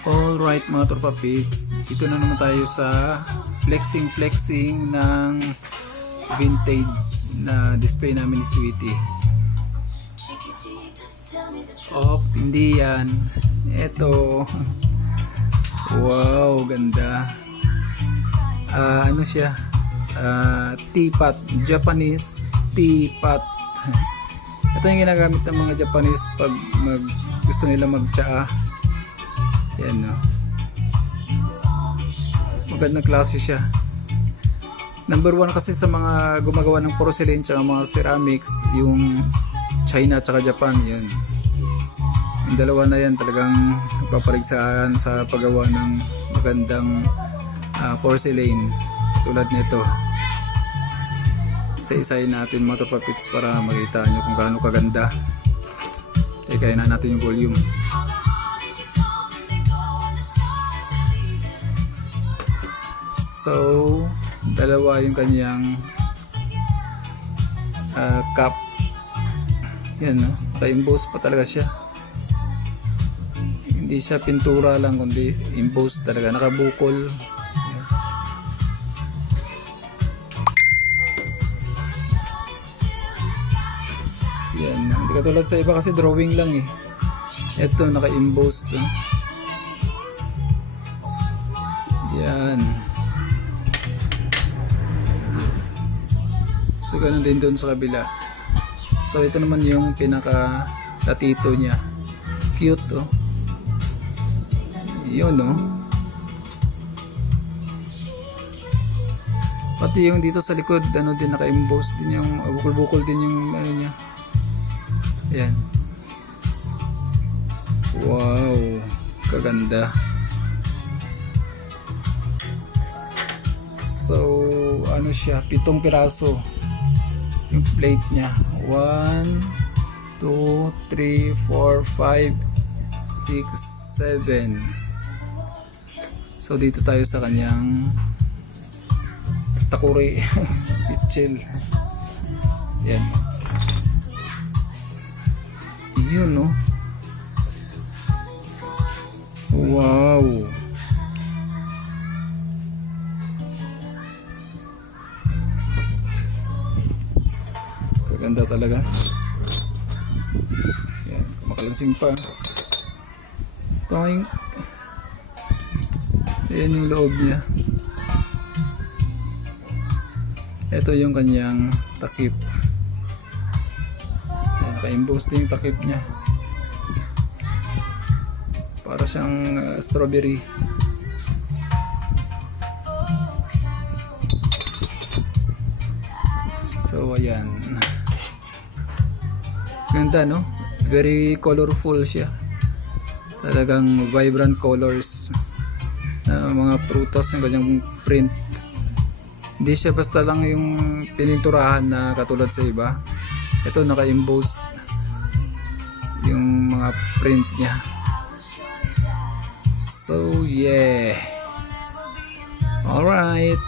Alright mga tropa pics, dito na naman tayo sa flexing ng vintage na display namin ni Sweetie. Hindi yan. Eto. Wow, ganda. Ano siya? Teapot, Japanese teapot. Ito yung ginagamit ng mga Japanese pag gusto nila magtsaa. Yan, no? Magandang klase siya. Number 1 kasi sa mga gumagawa ng porcelain tsaka mga ceramics, yung China tsaka Japan. Yan, yung dalawa na yan talagang paparigsahan sa paggawa ng magandang porcelain tulad nito. Isa-isayin natin mga topapits para makita nyo kung gaano kaganda. Kaya na natin yung volume. So, dalawa yung kanyang cup. Yan, no? Naka-emboss pa talaga siya. Hindi siya pintura lang, kundi emboss talaga. Nakabukol. Yan. Hindi katulad sa iba kasi drawing lang eh. Ito, naka-emboss to. Yan. So ganun din doon sa kabila. So ito naman yung pinaka latito niya. Cute, oh. Yun, oh. Pati yung dito sa likod, ano din, naka-emboss din yung bukol-bukol din yung ano niya. Ayan. Wow, kaganda. So ano siya, 7 piraso yung plate niya. 1, 2, 3, 4, 5, 6, 7. So dito tayo sa kanyang takuri. Pitchel. Yan. Yun, no? Wow. Ganda talaga. Yan, makalansing pa. Toing. Ayan yung loob niya. Ito yung kanyang takip. Yan, naka-emboss din yung takip niya. Para siyang strawberry. So ayan. Ganda, no? Very colorful siya. Talagang vibrant colors na mga prutas ng kanyang print. Hindi siya basta lang yung pininturahan na katulad sa iba. Ito naka-embossed yung mga print niya. So yeah. Alright.